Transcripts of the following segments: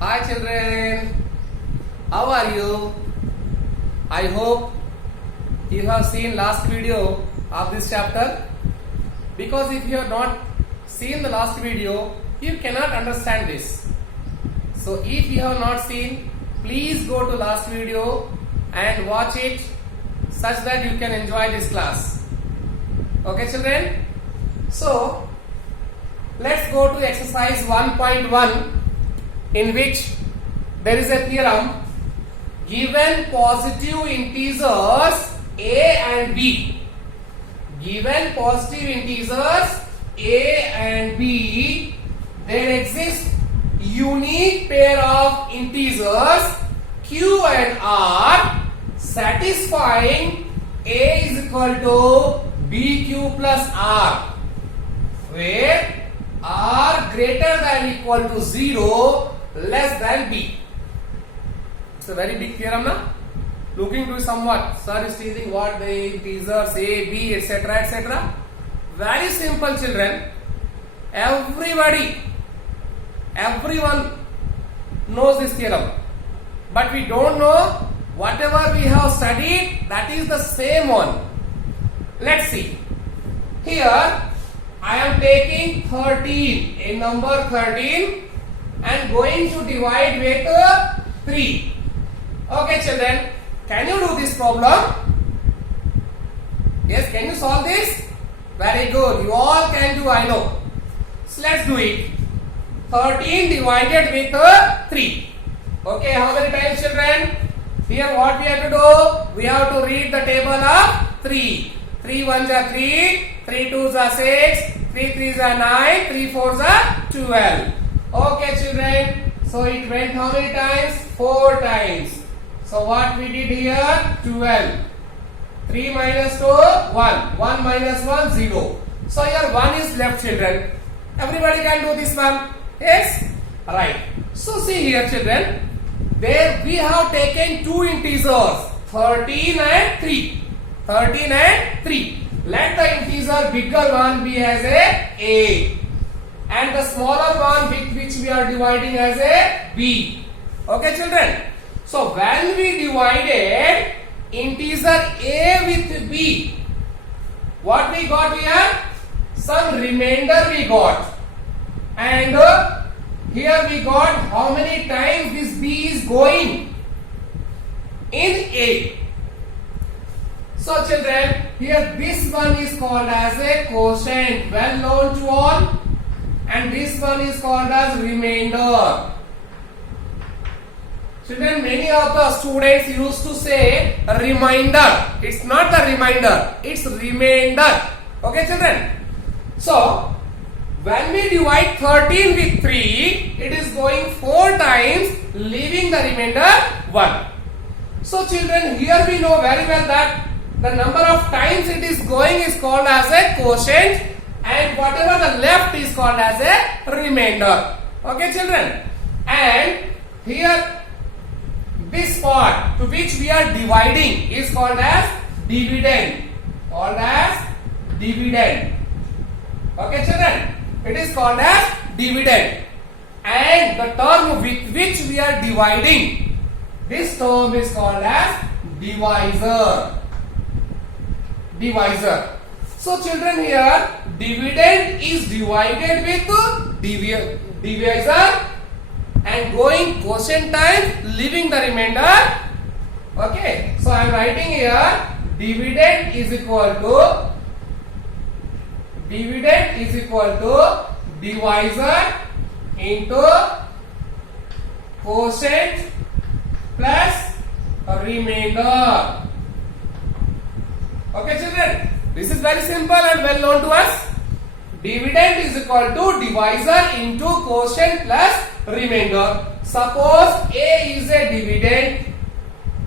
Hi children, how are you? I hope you have seen last video of this chapter, because if you have not seen the last video, you cannot understand this. So if you have not seen, please go to last video and watch it such that you can enjoy this class. Okay children? So let's go to exercise 1.1, in which there is a theorem. Given positive integers a and b, given positive integers a and b, there exists unique pair of integers q and r satisfying a is equal to bq plus r, where r greater than equal to 0 less than b. It's a very big theorem now. Looking to somewhat, sir is teaching what the integers a, b, etc., etc. Very simple children. Everyone knows this theorem, but we don't know whatever we have studied, that is the same one. Let's see. Here I am taking 13, a number 13, and going to divide with 3. Okay children, can you do this problem? Yes, can you solve this? Very good, you all can do, I know. So let's do it. 13 divided with 3. Okay, how many times children? Here what we have to do? We have to read the table of 3. 3 1s are 3, 3 2s are 6, 3 3s are 9, 3 4s are 12. Okay children, so it went how many times? 4 times. So what we did here? 12. 3 minus 2, 1. 1 minus 1, 0. So here 1 is left children. Everybody can do this one. Yes? Right. So see here children, there we have taken two integers, 13 and 3. 13 and 3. Let the integer bigger one be as a and the smaller one which we are dividing as a b. Okay children? So when we divided integer a with b, what we got here? Some remainder we got. And here we got how many times this b is going in a. So children, here this one is called as a quotient, well known to all, and this one is called as remainder. Children, many of the students used to say remainder. It's not the remainder, it's remainder. Okay children? So when we divide 13 with 3, it is going 4 times, leaving the remainder 1. So children, here we know very well that the number of times it is going is called as a quotient, and whatever the left is called as a remainder. Okay children? And here this part to which we are dividing is called as dividend. Called as dividend. Okay children? It is called as dividend. And the term with which we are dividing, this term is called as divisor. Divisor. So children, here dividend is divided with divisor and going quotient times, leaving the remainder. Okay, so I am writing here dividend is equal to divisor into quotient plus remainder. Okay children, this is very simple and well known to us. Dividend is equal to divisor into quotient plus remainder. Suppose A is a dividend,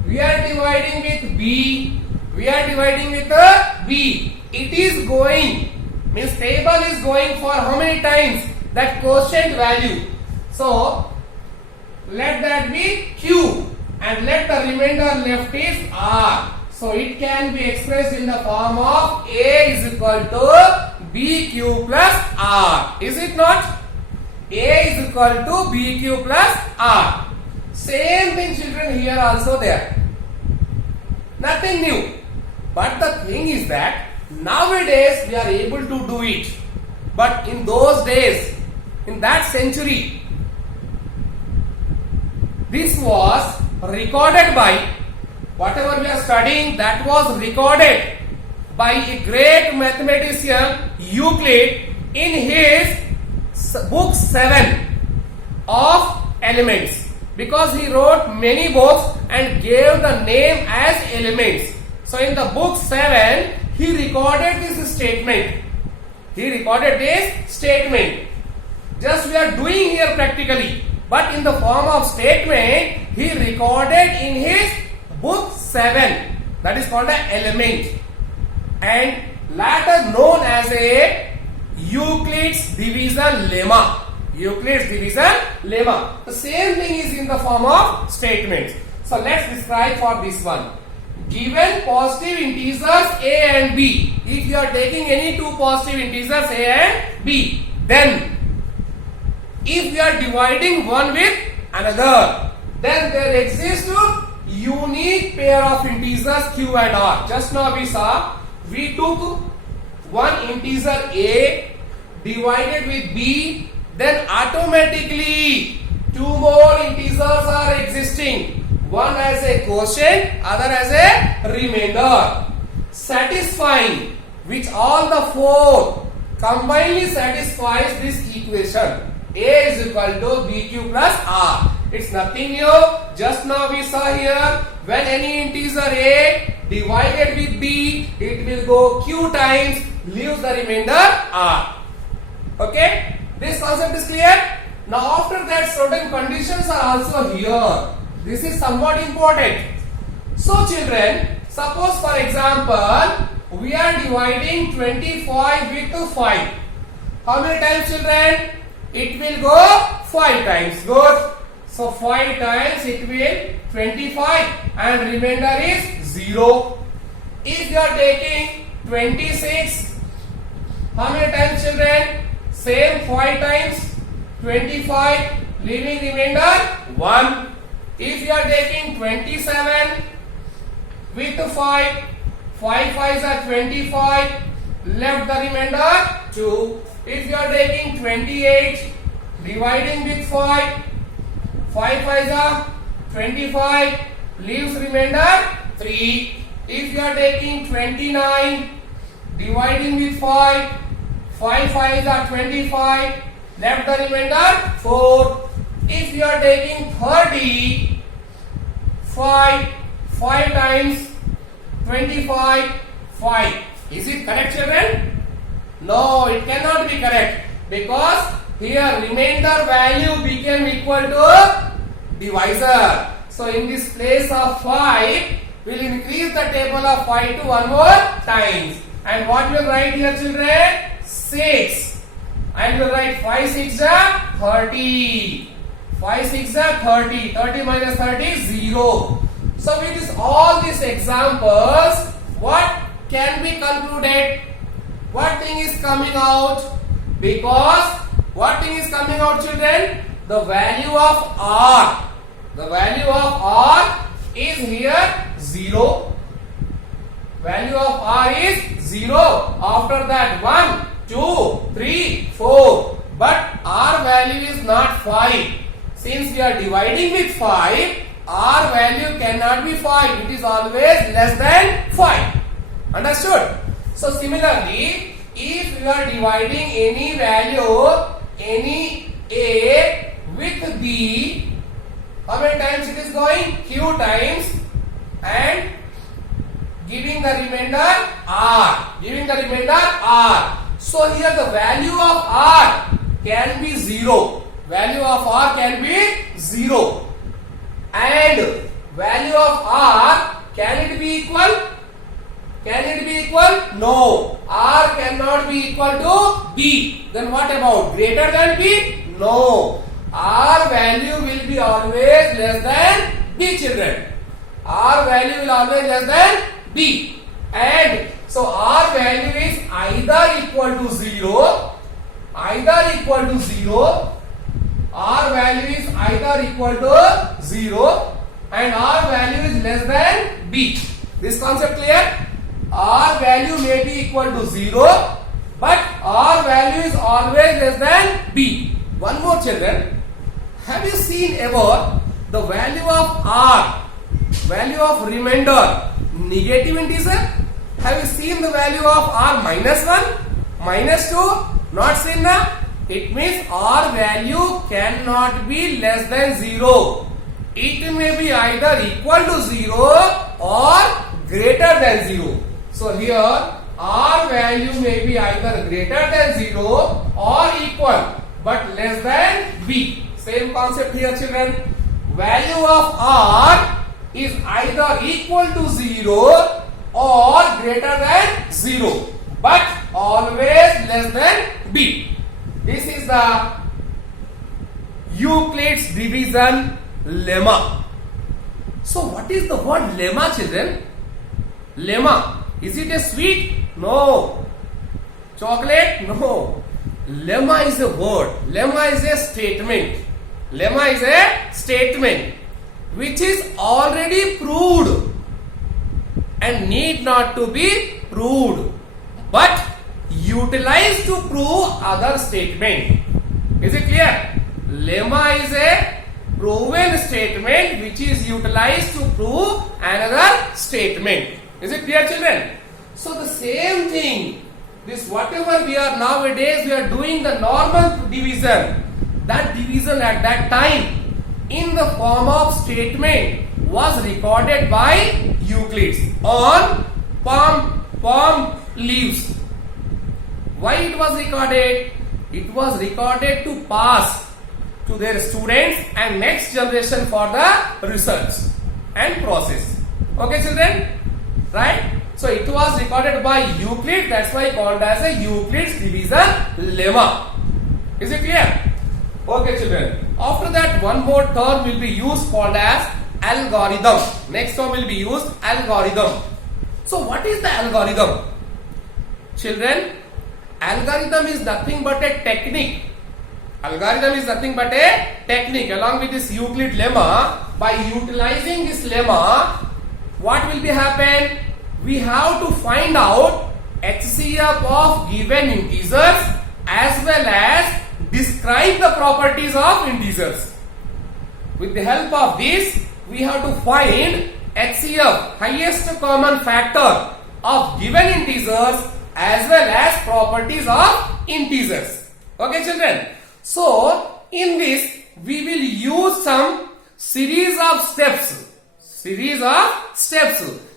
we are dividing with B, it is going, means table is going for how many times? That quotient value. So let that be Q and let the remainder left is R. So it can be expressed in the form of A is equal to BQ plus R. Is it not? A is equal to BQ plus R. Same thing children here also there. Nothing new. But the thing is that nowadays we are able to do it. But in those days, in that century, this was recorded by, whatever we are studying, that was recorded by a great mathematician Euclid in his book 7 of Elements, because he wrote many books and gave the name as Elements. So in the book 7 he recorded this statement. Just we are doing here practically, but in the form of statement he recorded in his book 7, that is called an Element, and later known as a Euclid's division lemma. The same thing is in the form of statements. So let's describe for this one. Given positive integers a and b, if you are taking any two positive integers a and b, then if we are dividing one with another, then there exists a unique pair of integers q and r. Just now we saw, we took one integer a divided with b, then automatically two more integers are existing. One as a quotient, other as a remainder, satisfying which all the four combinedly satisfies this equation. A is equal to BQ plus R. It's nothing new. Just now we saw here, when any integer A divided with B, it will go Q times, leaves the remainder R. Okay? This concept is clear? Now after that, certain conditions are also here. This is somewhat important. So children, suppose for example, we are dividing 25 with 5. How many times children? It will go 5 times. Good. So 5 times it will 25 and remainder is 0. If you are taking 26, how many times children? Same 5 times 25, leaving remainder 1. If you are taking 27 with 5, 5 5s are 25, left the remainder 2. If you are taking 28, dividing with 5, 5 5s are 25, leaves remainder 3. If you are taking 29, dividing with 5, 5 5s are 25, left the remainder 4. If you are taking 30, 5 times 25, 5. Is it correct children? No, it cannot be correct, because here remainder value became equal to divisor. So in this place of 5, we will increase the table of 5 to one more times. And what we will write here children? 6. And we will write 5 6 are 30. 5 6 are 30. 30 minus 30 is 0. So with this, all these examples, what can be concluded? What thing is coming out? Because what thing is coming out children? The value of R. The value of R is here 0. Value of R is 0. After that 1, 2, 3, 4. But R value is not 5. Since we are dividing with 5, R value cannot be 5. It is always less than 5. Understood? So similarly, if you are dividing any value, any A with B, how many times it is going? Q times, and giving the remainder R. Giving the remainder R. So here the value of R can be 0. Value of R can be 0. And value of R, can it be equal? Can it be equal? No. R cannot be equal to B. Then what about greater than B? No. R value will be always less than B children. R value will always less than B. And so R value is either equal to 0, R value is either equal to 0 and R value is less than B. This concept clear? R value may be equal to 0, but R value is always less than B. One more, children. Have you seen ever the value of R, value of remainder, negative integer? Have you seen the value of R minus 1, minus 2? Not seen na? It means R value cannot be less than 0. It may be either equal to 0 or greater than 0. So here R value may be either greater than 0 or equal but less than B. Same concept here, children. Value of R is either equal to 0 or greater than 0 but always less than B. This is the Euclid's division lemma. So what is the word lemma, children? Lemma. Is it a sweet? No. Chocolate? No. Lemma is a word. Lemma is a statement. Lemma is a statement which is already proved and need not to be proved but utilized to prove other statement. Is it clear? Lemma is a proven statement which is utilized to prove another statement. Is it clear, children? So the same thing, this whatever we are nowadays, we are doing the normal division. That division at that time in the form of statement was recorded by Euclid on palm leaves. Why it was recorded? It was recorded to pass to their students and next generation for the research and process. Okay, children? Right? So it was recorded by Euclid. That's why called as a Euclid's division lemma. Is it clear? Okay, children. After that, one more term will be used called as algorithm. Next term will be used algorithm. So what is the algorithm? Children, algorithm is nothing but a technique. Algorithm is nothing but a technique. Along with this Euclid lemma, by utilizing this lemma, what will be happen? We have to find out HCF of given integers as well as describe the properties of integers. With the help of this, we have to find HCF, highest common factor of given integers as well as properties of integers. Okay, children? So, in this, we will use some series of steps.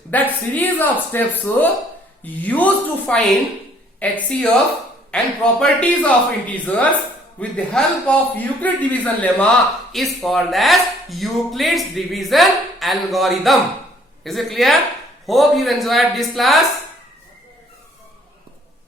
That series of steps used to find HCF and properties of integers with the help of Euclid division lemma is called as Euclid's division algorithm. Is it clear? Hope you enjoyed this class.